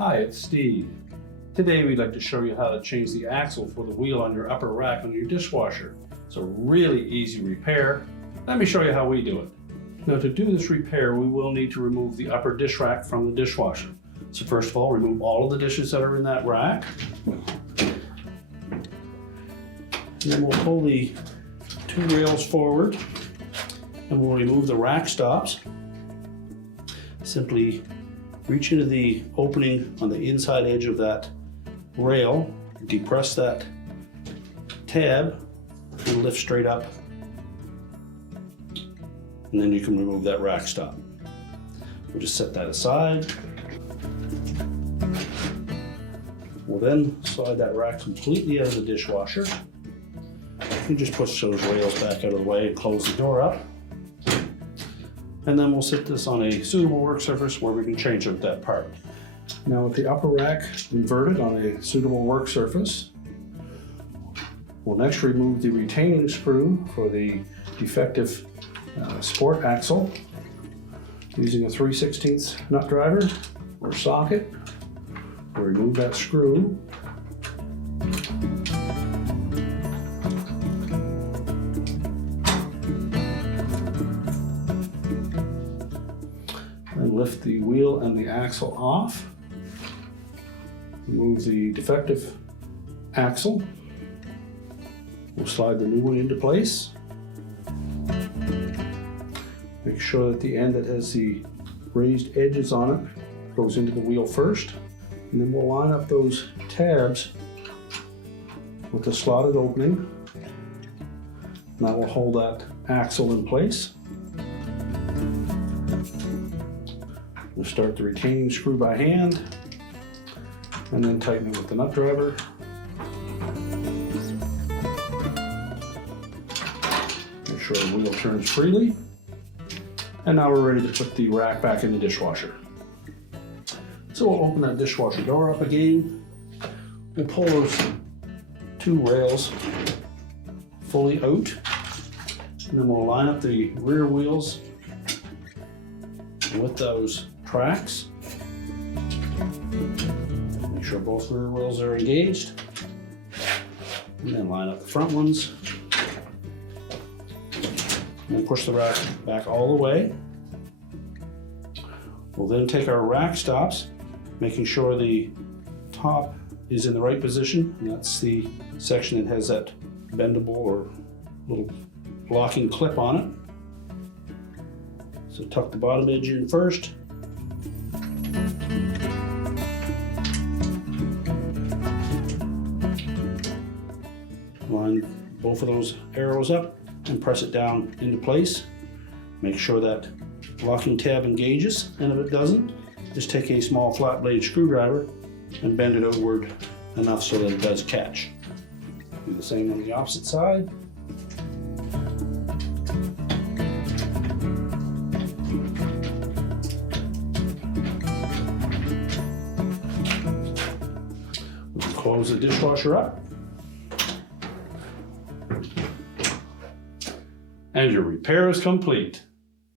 Hi, it's Steve. Today we'd like to show you how to change the axle for the wheel on your upper rack on your dishwasher. It's a really easy repair. Let me show you how we do it. Now to do this repair, we will need to remove the upper dish rack from the dishwasher. So first of all, remove all of the dishes that are in that rack. And then we'll pull the two rails forward and we'll remove the rack stops. Simply reach into the opening on the inside edge of that rail, depress that tab, and lift straight up. And then you can remove that rack stop. We'll just set that aside. We'll then slide that rack completely out of the dishwasher. You just push those rails back out of the way and close the door up. And then we'll sit this on a suitable work surface where we can change out that part. Now with the upper rack inverted on a suitable work surface, we'll next remove the retaining screw for the defective support axle using a 3/16 nut driver or socket. We'll remove that screw. And lift the wheel and the axle off. Remove the defective axle. We'll slide the new one into place. Make sure that the end that has the raised edges on it goes into the wheel first. And then we'll line up those tabs with the slotted opening. And that will hold that axle in place. We'll start the retaining screw by hand and then tighten it with the nut driver. Make sure the wheel turns freely. And now we're ready to put the rack back in the dishwasher. So we'll open that dishwasher door up again. We'll pull those two rails fully out. And then we'll line up the rear wheels with those tracks. Make sure both rear wheels are engaged. And then line up the front ones. And then push the rack back all the way. We'll then take our rack stops, making sure the top is in the right position. And that's the section that has that bendable or little locking clip on it. So tuck the bottom edge in first. Line both of those arrows up and press it down into place. Make sure that locking tab engages, and if it doesn't, just take a small flat blade screwdriver and bend it outward enough so that it does catch. Do the same on the opposite side. Close the dishwasher up. And your repair is complete.